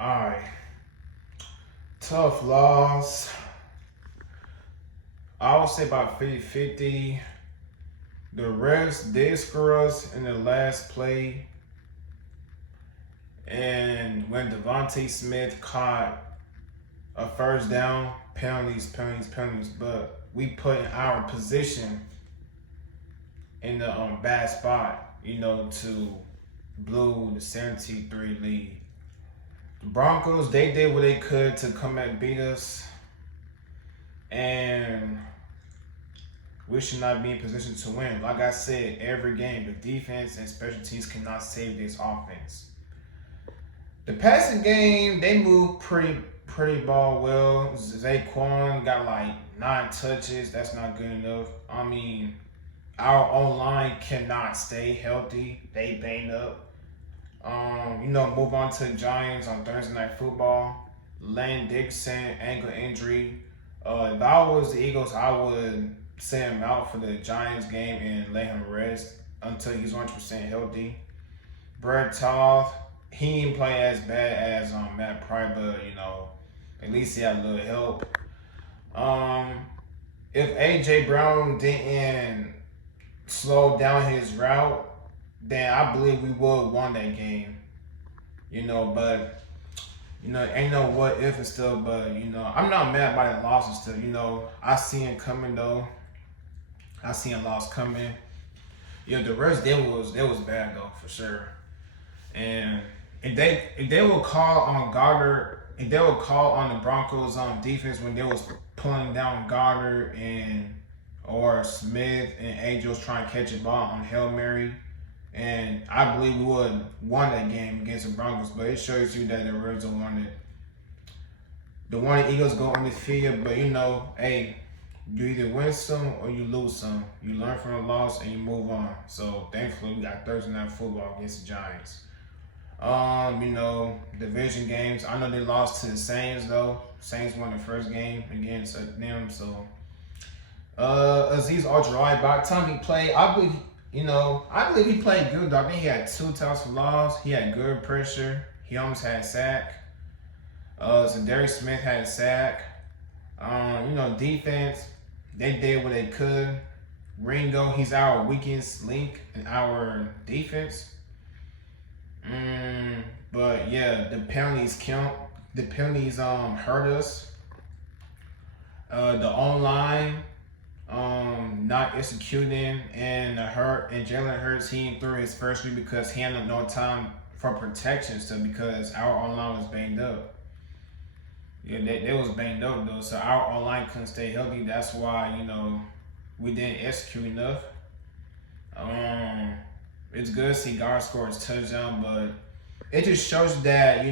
Alright. Tough loss. I would say about 50-50. The refs did screw us in the last play. And when Devontae Smith caught a first down, penalties. But we put in our position in the bad spot, to blow the 73 lead. The Broncos, they did what they could to come and beat us. And we should not be in position to win. Like I said, every game, the defense and special teams cannot save this offense. The passing game, they moved pretty ball well. Zaquan got like 9 touches. That's not good enough. I mean, our O-line cannot stay healthy. They banged up. Move on to the Giants on Thursday Night Football. Lane Dixon, ankle injury. If I was the Eagles, I would send him out for the Giants game and let him rest until he's 100% healthy. Brett Toth, he didn't play as bad as Matt Pryor, but at least he had a little help. If AJ Brown didn't slow down his route, then I believe we would have won that game. But ain't no what if and stuff, but I'm not mad by the loss and stuff. I see it coming though. I see a loss coming. The rest they was bad though, for sure. And if they will call on Goddard, if they will call on the Broncos on defense when they was pulling down Goddard or Smith and Angels trying to catch a ball on Hail Mary, and I believe we would have won that game against the Broncos, but it shows you that the Reds don't want it. The Eagles go undefeated, but hey, you either win some or you lose some. You learn from the loss and you move on. So thankfully we got Thursday Night Football against the Giants. Division games. I know they lost to the Saints though. Saints won the first game against them. So Azeez Ojulari, by the time he played, I believe he played good though. I think he had 2 touchdowns for loss. He had good pressure. He almost had a sack. Zadarius Smith had a sack. Defense, they did what they could. Ringo, he's our weakest link in our defense. But yeah, the penalties count. The penalties hurt us. The online not executing and Jalen Hurts, he threw his first read because he had no time for protection stuff because our online was banged up. Yeah, they was banged up though, so our online couldn't stay healthy. That's why we didn't execute enough. It's good to see Gar score his touchdown, but it just shows that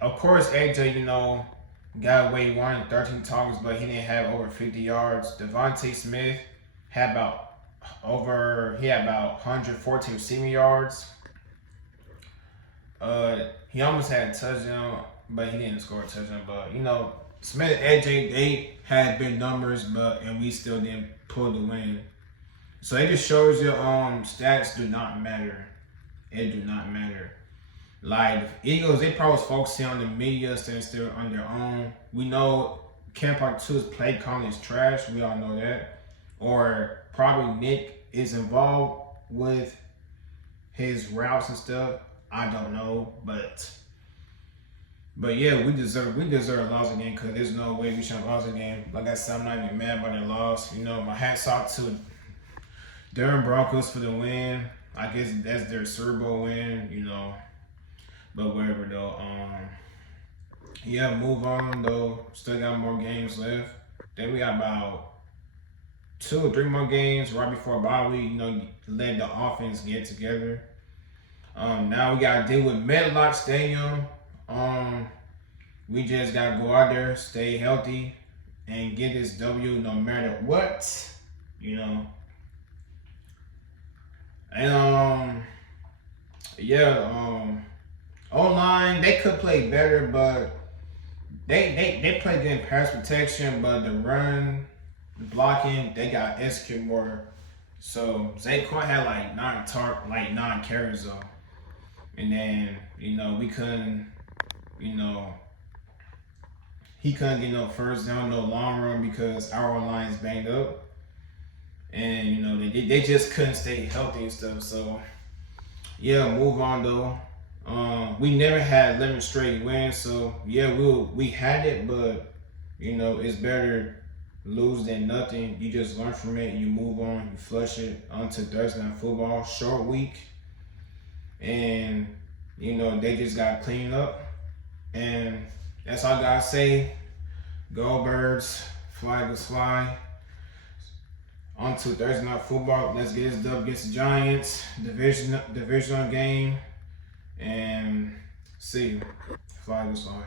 of course AJ got away 113 targets, but he didn't have over 50 yards. Devontae Smith had about 114 receiving yards. He almost had a touchdown, but he didn't score a touchdown. But Smith and AJ, they had big numbers, and we still didn't pull the win. So it just shows your stats do not matter. It do not matter. Like the Eagles, they probably was focusing on the media instead on their own. We know Camp Part 2's play calling is trash. We all know that. Or probably Nick is involved with his routes and stuff. I don't know, but yeah, we deserve a loss again because there's no way we should have lost again. Like I said, I'm not even mad about the loss. My hats off to Durham Broncos for the win. I guess that's their Super Bowl win, But whatever though. Yeah, move on though. Still got more games left. Then we got about 2 or 3 more games right before bye week. Let the offense get together. Now we gotta deal with MetLife Stadium. We just gotta go out there, stay healthy, and get this W no matter what, And online they could play better, but they play good in pass protection, but the run, the blocking, they got execute more. So Saquon had like nine carries though, and then we couldn't, you know, he couldn't get no first down, no long run because our line's banged up, and they just couldn't stay healthy and stuff. So yeah, move on though. We never had 11 straight wins, so yeah, we had it, but it's better lose than nothing. You just learn from it, you move on, you flush it onto Thursday Night Football, short week, and they just got cleaned up, and that's all I gotta say. Go Birds, fly the fly. On to Thursday Night Football. Let's get this dub against the Giants. Divisional game. And see you. Fly this fly.